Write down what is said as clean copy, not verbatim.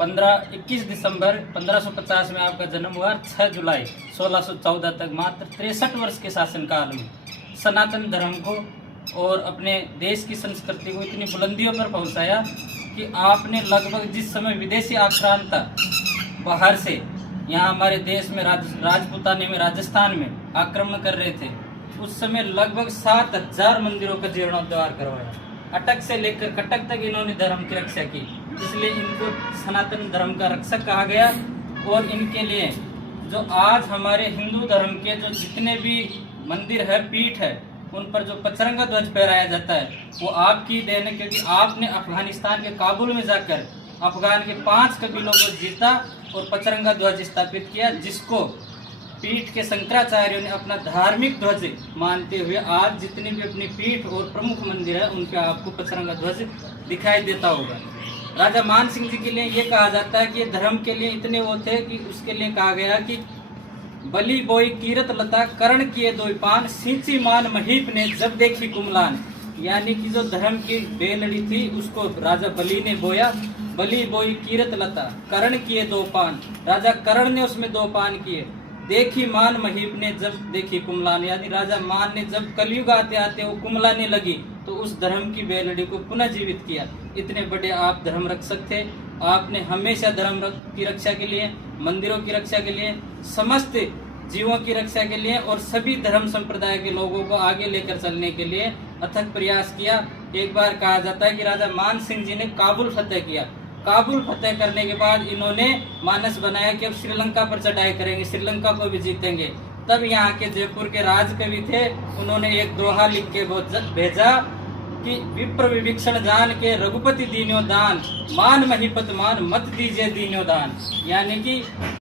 21 दिसंबर 1550 में आपका जन्म हुआ। 6 जुलाई 1614 तक मात्र 63 वर्ष के शासनकाल में सनातन धर्म को और अपने देश की संस्कृति को इतनी बुलंदियों पर पहुंचाया कि आपने लगभग जिस समय विदेशी आक्रांता बाहर से यहाँ हमारे देश में राजपूताने में राजस्थान में आक्रमण कर रहे थे, उस समय लगभग 7000 मंदिरों का जीर्णोद्धार करवाया। अटक से लेकर कटक तक इन्होंने धर्म की रक्षा की, इसलिए इनको सनातन धर्म का रक्षक कहा गया। और इनके लिए जो आज हमारे हिंदू धर्म के जो जितने भी मंदिर है, पीठ है, उन पर जो पचरंगा ध्वज फहराया जाता है वो आपकी देन है, क्योंकि आपने अफगानिस्तान के काबुल में जाकर अफगान के 5 कबीलों को जीता और पचरंगा ध्वज स्थापित किया, जिसको पीठ के शंकराचार्यों ने अपना धार्मिक ध्वज मानते हुए आज जितने भी अपनी पीठ और प्रमुख मंदिर है उनके आपको पचरंगा ध्वज दिखाई देता होगा। राजा मान सिंह जी के लिए ये कहा जाता है कि ये धर्म के लिए इतने वो थे कि उसके लिए कहा गया कि बलि बोई कीरत लता करण किए दो पान सिंची मान महीप ने जब देखी कुमलान। यानी कि जो धर्म की बेलड़ी थी उसको राजा बलि ने बोया। बलि बोई कीरत लता करण किए 2 पान, राजा करण ने उसमें 2 पान किए। देखी मान महीप ने जब देखी कुमलान, यानी राजा मान ने जब कलयुग आते आते वो कुमलाने लगी तो उस धर्म की बेलड़ी को पुनः जीवित किया। इतने बड़े आप धर्म रक्षक थे। आपने हमेशा धर्म की रक्षा के लिए, मंदिरों की रक्षा के लिए, समस्त जीवों की रक्षा के लिए और सभी धर्म संप्रदाय के लोगों को आगे लेकर चलने के लिए अथक प्रयास किया। एक बार कहा जाता है कि राजा मान सिंह जी ने काबुल फतेह किया। काबुल फतेह करने के बाद इन्होंने मानस बनाया कि अब श्रीलंका पर चढ़ाई करेंगे, श्रीलंका को भी जीतेंगे। तब यहाँ के जयपुर के राजकवि थे, उन्होंने एक दोहा लिख के भेजा कि विप्र विभीषण जान के रघुपति दीन्यो दान, मान महीपत मान मत दीजिए दीन्यो दान। यानी कि